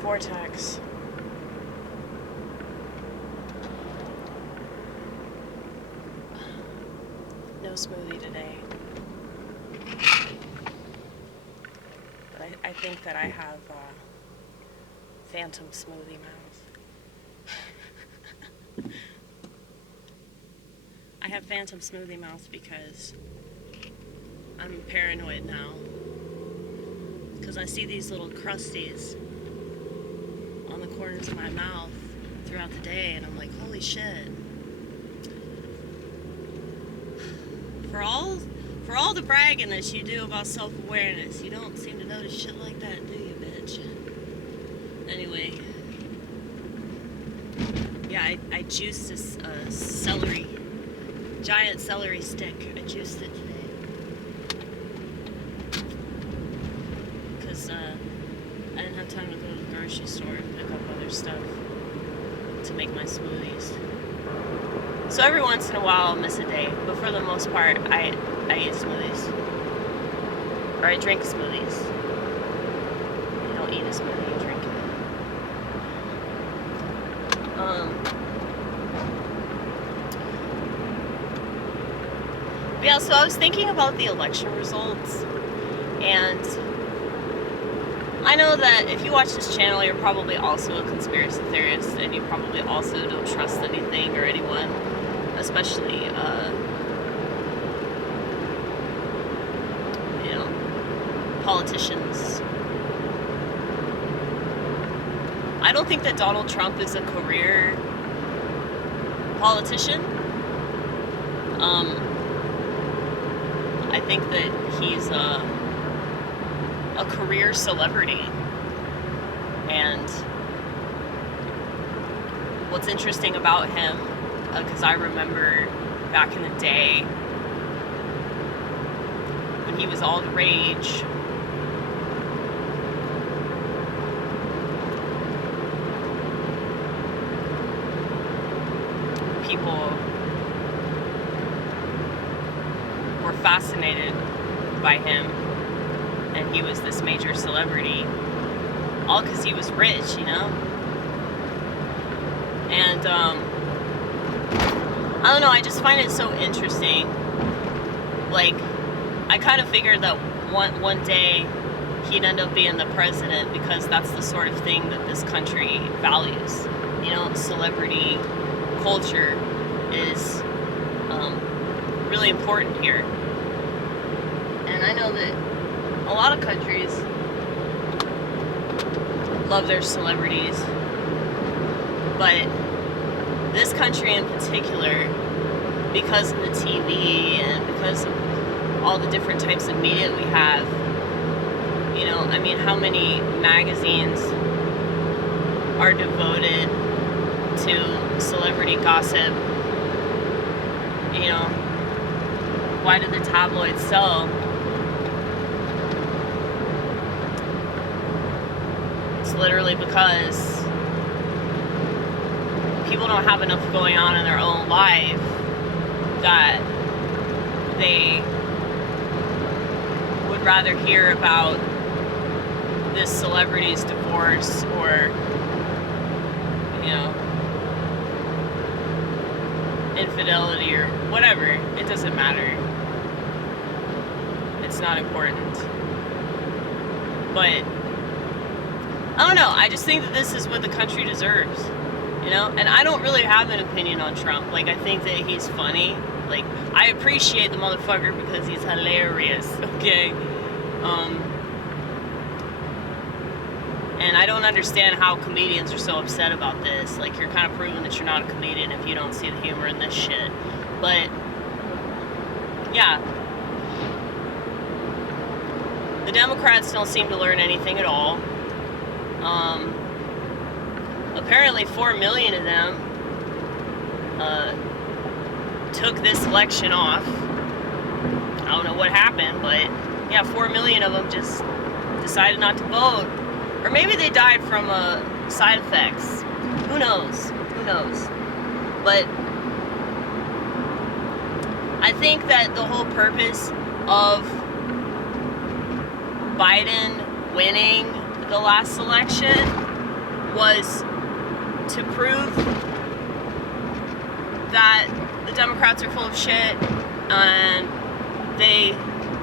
vortex. No smoothie today. But I think that I have phantom smoothie mouth. I have phantom smoothie mouth because I'm paranoid now. Because I see these little crusties on the corners of my mouth throughout the day, and I'm like, holy shit. For all the bragging that you do about self-awareness, you don't seem to notice shit like that, do you, bitch? Anyway, yeah, I juiced this giant celery stick. I juiced it today. Because I didn't have time to go to the grocery store and pick up other stuff to make my smoothies. So every once in a while I'll miss a day, but for the most part I eat smoothies. Or I drink smoothies. You don't eat a smoothie, you drink it. Yeah, so I was thinking about the election results, and I know that if you watch this channel, you're probably also a conspiracy theorist, and you probably also don't trust anything or anyone, especially, politicians. I don't think that Donald Trump is a career politician. I think that he's a career celebrity. And what's interesting about him, because I remember back in the day when he was all the rage, people were fascinated by him, and he was this major celebrity, all because he was rich, you know? And I don't know, I just find it so interesting. Like, I kind of figured that one day he'd end up being the president, because that's the sort of thing that this country values. You know, celebrity culture is really important here. And I know that a lot of countries love their celebrities, but this country in particular, because of the TV and because of all the different types of media we have, you know, I mean, how many magazines are devoted to celebrity gossip? You know, why do the tabloids sell? It's literally because people don't have enough going on in their own life that they would rather hear about this celebrity's divorce, or, you know, infidelity or whatever. It doesn't matter. It's not important. But I don't know, I just think that this is what the country deserves, you know? And I don't really have an opinion on Trump. Like, I think that he's funny. Like, I appreciate the motherfucker because he's hilarious, okay? And I don't understand how comedians are so upset about this. Like, you're kind of proving that you're not a comedian if you don't see the humor in this shit. But, yeah. The Democrats don't seem to learn anything at all. Apparently 4 million of them took this election off. I don't know what happened, but yeah, 4 million of them just decided not to vote. Or maybe they died from side effects. Who knows? Who knows? But I think that the whole purpose of Biden winning the last election was to prove that the Democrats are full of shit, and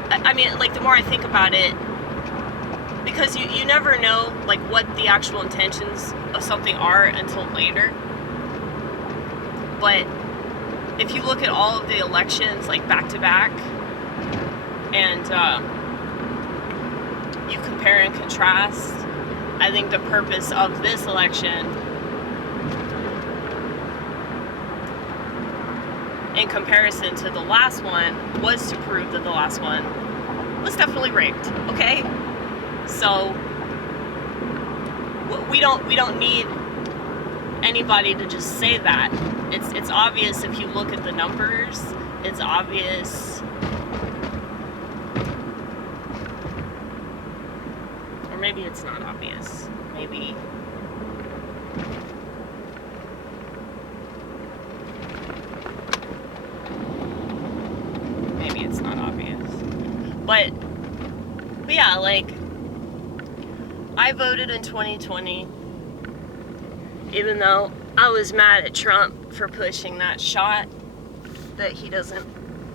I mean, like, the more I think about it, because you never know, like, what the actual intentions of something are until later. But if you look at all of the elections, like, back to back, and you compare and contrast, I think the purpose of this election, in comparison to the last one, was to prove that the last one was definitely rigged. Okay, so we don't need anybody to just say that. It's obvious if you look at the numbers. It's obvious, or maybe it's not obvious. Maybe. It's not obvious. But yeah, like, I voted in 2020, even though I was mad at Trump for pushing that shot that he doesn't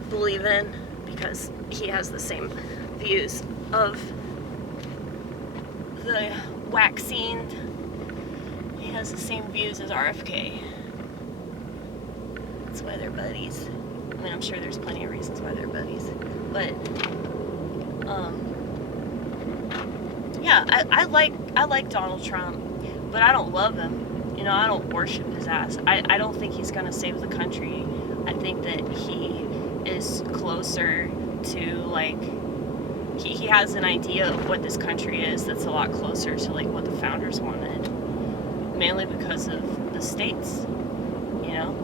believe in, because he has the same views of the vaccine. He has the same views as RFK. That's why they're buddies. I mean, I'm sure there's plenty of reasons why they're buddies, but yeah, I like Donald Trump, but I don't love him. You know, I don't worship his ass. I don't think he's gonna save the country. I think that he is closer to, like, he has an idea of what this country is that's a lot closer to, like, what the founders wanted, mainly because of the states, you know.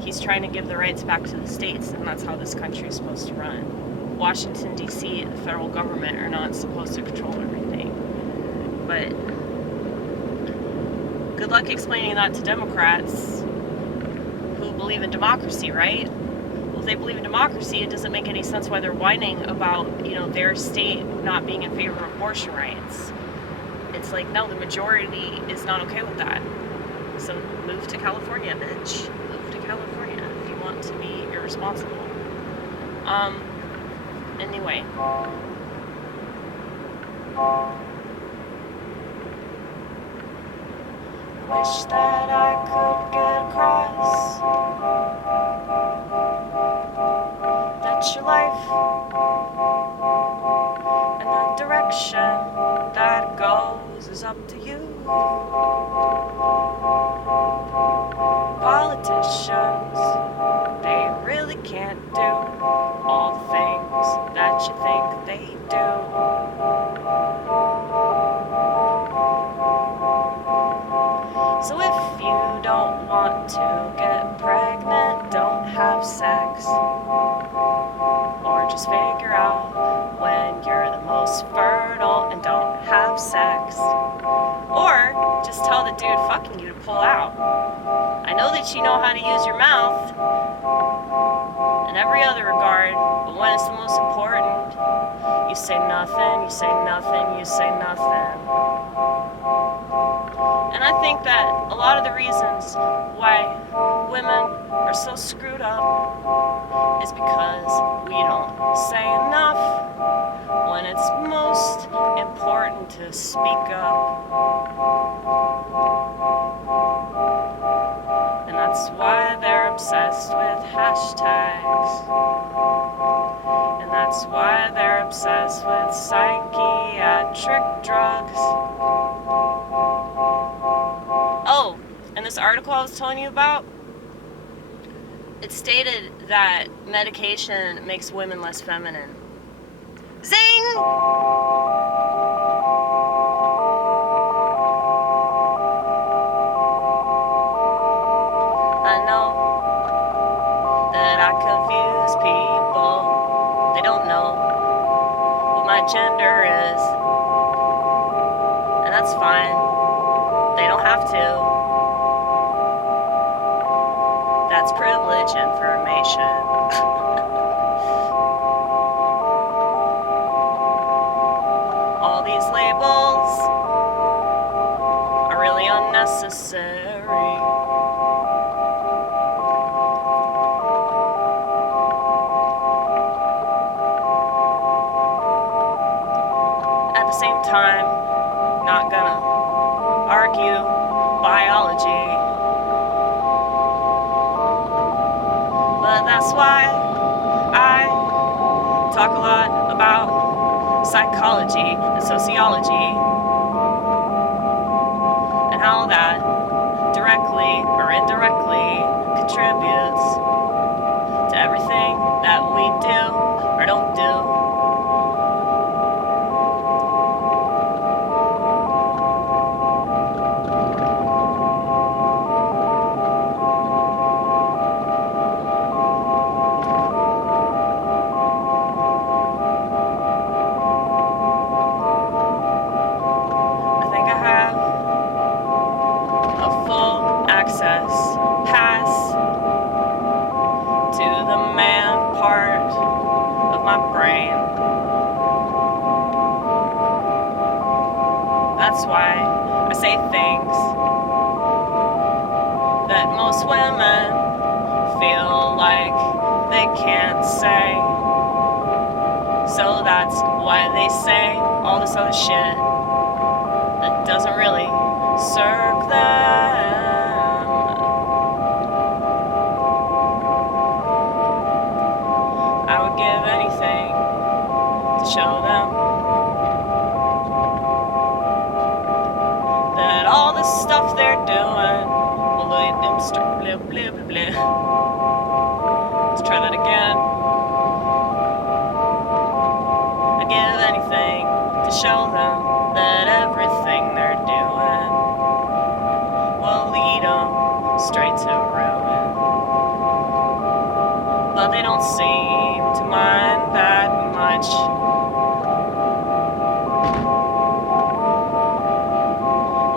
He's trying to give the rights back to the states, and that's how this country is supposed to run. Washington, D.C., and the federal government are not supposed to control everything. But good luck explaining that to Democrats who believe in democracy, right? Well, if they believe in democracy, it doesn't make any sense why they're whining about, you know, their state not being in favor of abortion rights. It's like, no, the majority is not okay with that. So move to California, bitch. Move to California if you want to be irresponsible. Anyway. Wish that I could get across that your life and the direction that it goes is up to you. Politicians, they really can't do all the things that you think they do. So if you don't want to get pregnant, don't have sex. Or just figure out when you're the most fertile and don't have sex. Or just tell the dude fucking you to pull out. I know that you know how to use your mouth in every other regard, but when it's the most important, you say nothing, you say nothing, you say nothing. And I think that a lot of the reasons why women are so screwed up is because we don't say enough when it's most important to speak up. And that's why they're obsessed with hashtags. And that's why they're obsessed with psychiatric drugs. Oh, and this article I was telling you about, it stated that medication makes women less feminine. Zing! I know that I confuse people. They don't know what my gender is. And that's fine. They don't have to. That's privilege information. All these labels necessary. At the same time, not gonna argue biology, but that's why I talk a lot about psychology and sociology and how that directly or indirectly contributes to everything that we do or don't do. Pass to the man part of my brain. That's why I say things that most women feel like they can't say. So that's why they say all this other shit that doesn't really serve them. I would give anything to show them that all the stuff they're doing will lead them blah blah blah blah. Let's try that again. I'd give anything to show them that everything they're doing will lead them straight to ruin. But they don't seem to mind that much.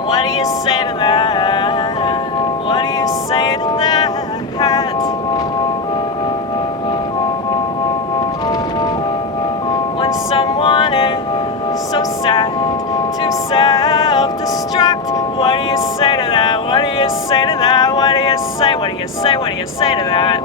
What do you say to that? What do you say to that? When someone is so sad to self-destruct, what do you say to that? What do you say to that? What do you say? What do you say? What do you say to that?